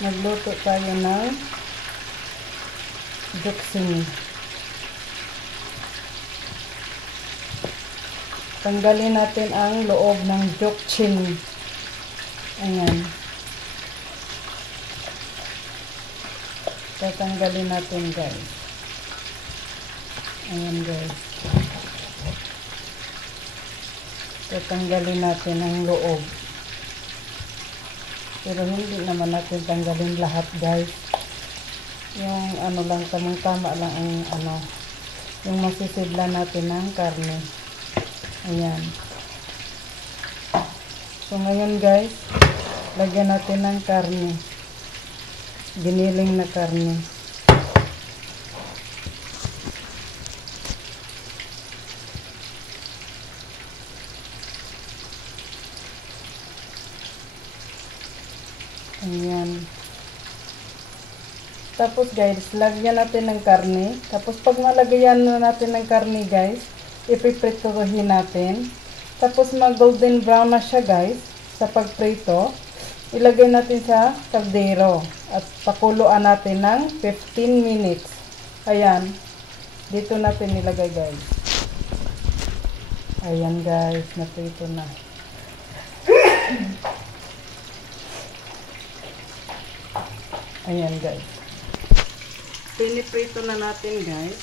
Magluto tayo ng zucchini. Tanggalin natin ang loob ng zucchini. Ayan. Tatanggalin natin, guys. Ayan, guys. Tatanggalin natin ang loob. Pero hindi naman natin tanggalin lahat, guys. Yung ano lang, tamang-tama lang ang yung masisidla natin ng karne. Ayan. So ngayon, guys, lagyan natin ng karne. Giniling na karne. Ayan. Tapos, guys, lagyan natin ng karne. Tapos pag nalagyan na natin ng karne, guys, ipiprituhin natin. Tapos mag-golden brown na siya, guys, sa pagprito. Ilagay natin sa kaldero at pakuluan natin ng 15 minutes. Ayan. Dito natin nilagay, guys. Ayan, guys, naprito na. Ayan, guys. Piniprito na natin, guys.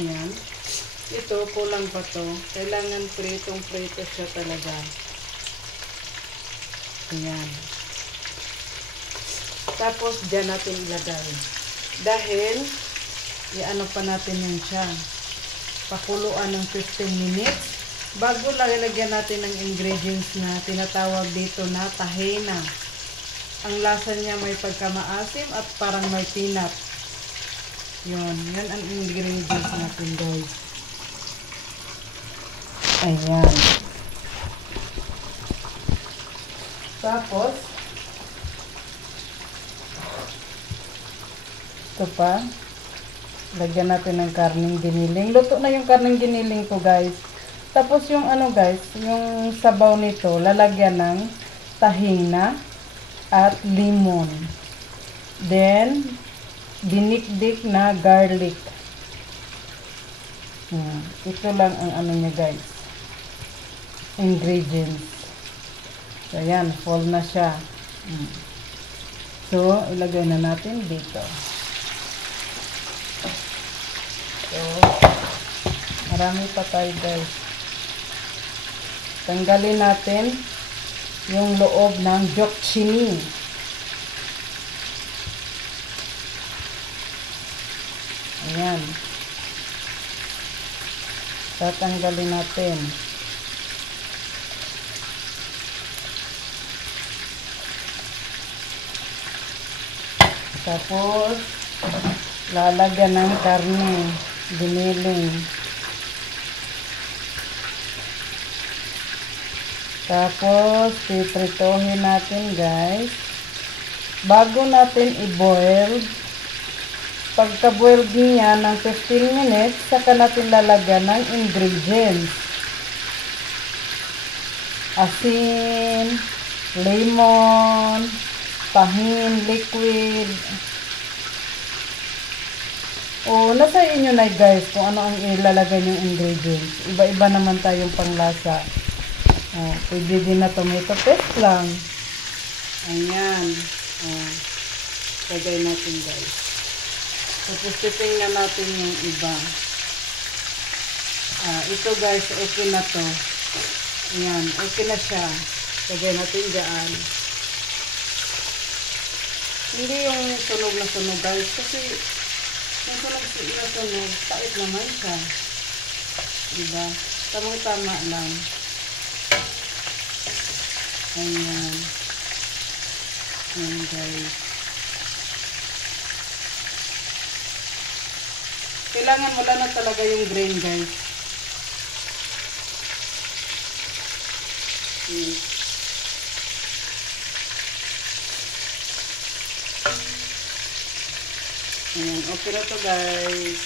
Ayan. Ito, kulang pa to. Kailangan pritong-prito siya talaga. Ayan. Tapos, dyan natin ilagay. Dahil, i-ano pa natin yun siya. Pakuluan ng 15 minutes. Bago lalagyan natin ng ingredients na tinatawag dito na tahina. Ang lasa niya may pagkamaasim at parang may peanut. Yun. Yan ang ingredients natin, guys. Ayan. Tapos, ito pa. Lagyan natin ng karning giniling. Luto na yung karning giniling ko, guys. Tapos yung guys, yung sabaw nito, lalagyan ng tahina at lemon. Then, dinikdik na garlic. Ito lang ang niya, guys. Ingredients. So, ayan, full na siya. So, ilagay na natin dito. So, marami pa tayo, guys. Tanggalin natin yung loob ng zucchini. Ayan. Tatanggalin natin. Tapos, lalagyan ng karne. Giniling. Tapos, pipritohin natin, guys. Bago natin i-boil, pagka-boil niya ng 15 minutes, saka natin lalagyan ng ingredients. Asin, lemon, tahin, liquid. O, nasa inyo na, guys, kung ano ang ilalagay yung ingredients. Iba-iba naman tayong panglasa. Pwede din na tomato paste lang. Ayan. Lagay natin, guys. Tapos titingnan natin yung iba. Ito, guys, okay na to. Ayan, okay na siya. Lagay natin dyan. Hindi yung sunog na sunog, guys. Kasi yung sunog na sunog, pait naman siya. Diba? Tamang-tama lang. Ayan. Ayan, guys. Kailangan wala na talaga yung grain, guys. Ayan. Okay na to, guys.